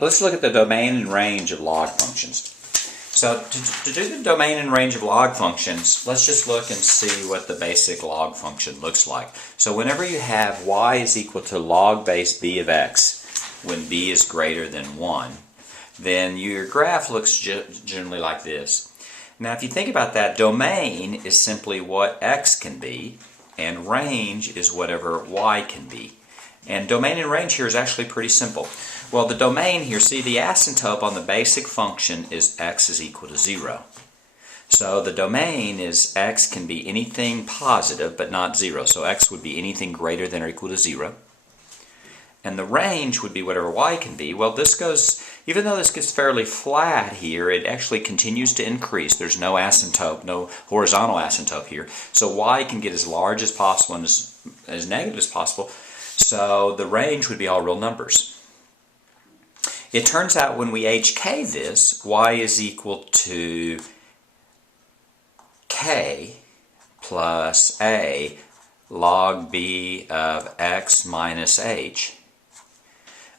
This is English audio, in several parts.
Let's look at the domain and range of log functions. So to do the domain and range of log functions, let's just look and see what the basic log function looks like. So whenever you have y is equal to log base b of x when b is greater than 1, then your graph looks generally like this. Now if you think about that, domain is simply what x can be, and range is whatever y can be. And domain and range here is actually pretty simple. Well, the domain here, see the asymptote on the basic function is x is equal to 0. So the domain is x can be anything positive but not 0. So x would be anything greater than or equal to 0. And the range would be whatever y can be. Well, this goes, even though this gets fairly flat here, it actually continues to increase. There's no asymptote, no horizontal asymptote here. So y can get as large as possible and as negative as possible. So the range would be all real numbers. It turns out when we HK this, y is equal to k plus a log b of x minus h.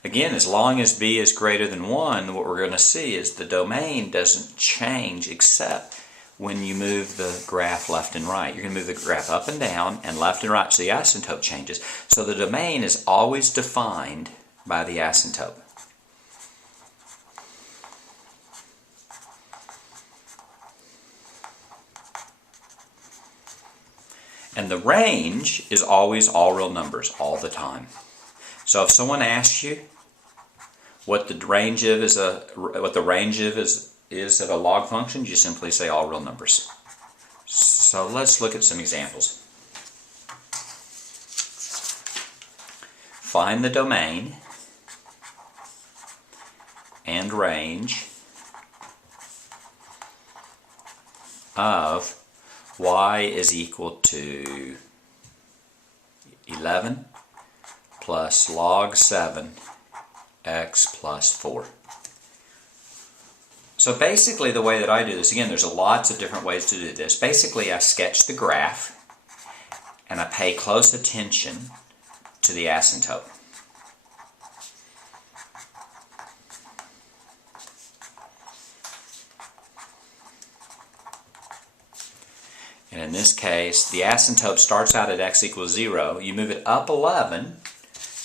Again, as long as b is greater than 1, what we're going to see is the domain doesn't change except when you move the graph left and right. You're going to move the graph up and down and left and right, so the asymptote changes. So the domain is always defined by the asymptote. And the range is always all real numbers, all the time. So if someone asks you what the range of is of a log function, you simply say all real numbers. So let's look at some examples. Find the domain and range of y is equal to 11 plus log 7 x plus 4. So basically the way that I do this, again there's lots of different ways to do this. Basically I sketch the graph and I pay close attention to the asymptote. And in this case, the asymptote starts out at x equals 0. You move it up 11.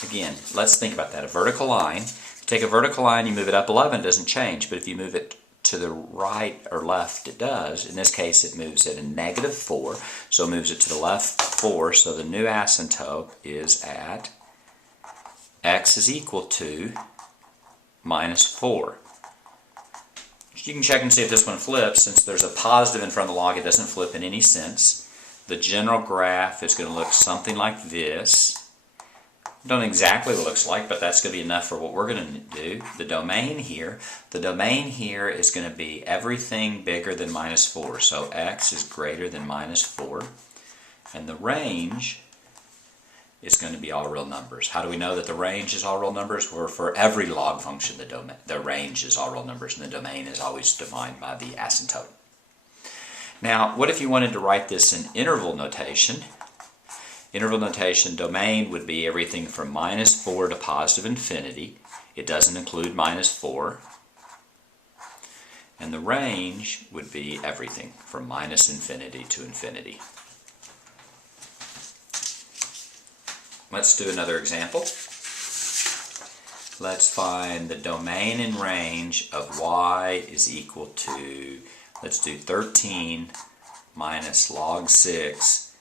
Again, let's think about that. A vertical line. You take a vertical line, you move it up 11, it doesn't change. But if you move it to the right or left, it does. In this case, it moves it a negative 4. So it moves it to the left 4. So the new asymptote is at x is equal to minus 4. You can check and see if this one flips. Since there's a positive in front of the log, it doesn't flip in any sense. The general graph is going to look something like this. Don't know exactly what it looks like, but that's going to be enough for what we're going to do. The domain here is going to be everything bigger than minus 4. So x is greater than minus 4. And the range is going to be all real numbers. How do we know that the range is all real numbers? Well, for every log function, the range is all real numbers, and the domain is always defined by the asymptote. Now, what if you wanted to write this in interval notation? Interval notation, domain would be everything from minus 4 to positive infinity. It doesn't include minus 4. And the range would be everything from minus infinity to infinity. Let's do another example. Let's find the domain and range of y is equal to, let's do 13 minus log 6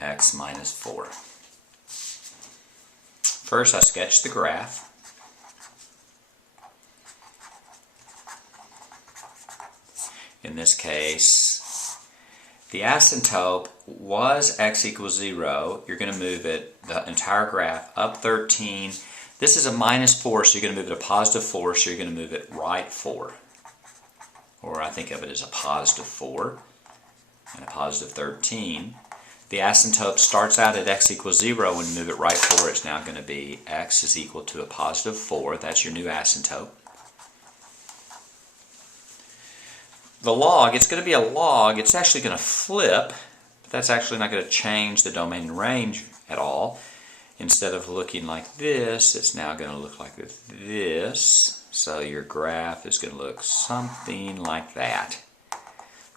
x minus 4. First I sketch the graph. In this case, the asymptote was x equals 0. You're going to move it, the entire graph, up 13. This is a minus 4, so you're going to move it a positive 4, so you're going to move it right 4. Or I think of it as a positive 4 and a positive 13. The asymptote starts out at x equals 0. When you move it right 4, it's now going to be x is equal to a positive 4. That's your new asymptote. The log, it's going to be a log. It's actually going to flip, but that's actually not going to change the domain and range at all. Instead of looking like this, it's now going to look like this. So your graph is going to look something like that.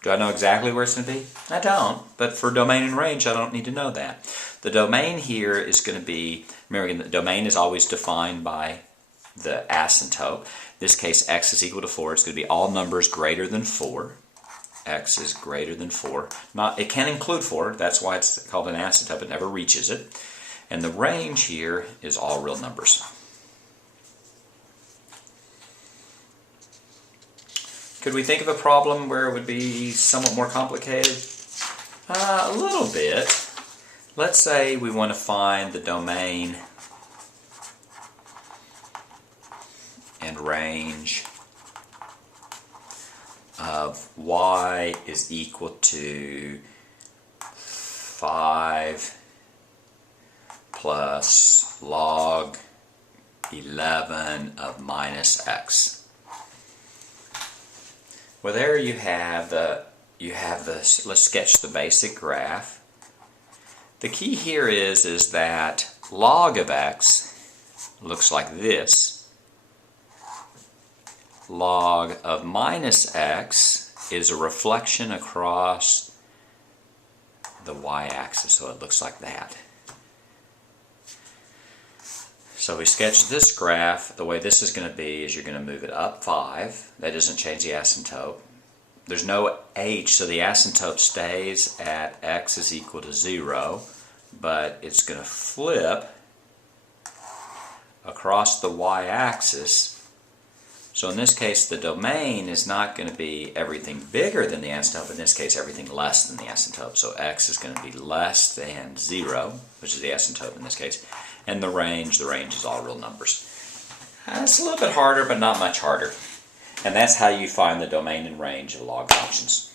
Do I know exactly where it's going to be? I don't, but for domain and range, I don't need to know that. The domain here is going to be, remember again, the domain is always defined by the asymptote. In this case, x is equal to 4. It's going to be all numbers greater than 4. X is greater than 4. It can include 4. That's why it's called an asymptote. It never reaches it. And the range here is all real numbers. Could we think of a problem where it would be somewhat more complicated? A little bit. Let's say we want to find the domain and range of y is equal to 5 plus log 11 of minus x. Well, there you have the, let's sketch the basic graph. The key here is that log of x looks like this. Log of minus x is a reflection across the y-axis, so it looks like that. So we sketch this graph. The way this is going to be is you're going to move it up 5. That doesn't change the asymptote. There's no h, so the asymptote stays at x is equal to 0, but it's going to flip across the y-axis. So in this case, the domain is not going to be everything bigger than the asymptote, but in this case, everything less than the asymptote. So x is going to be less than 0, which is the asymptote in this case. And the range is all real numbers. It's a little bit harder, but not much harder. And that's how you find the domain and range of log functions.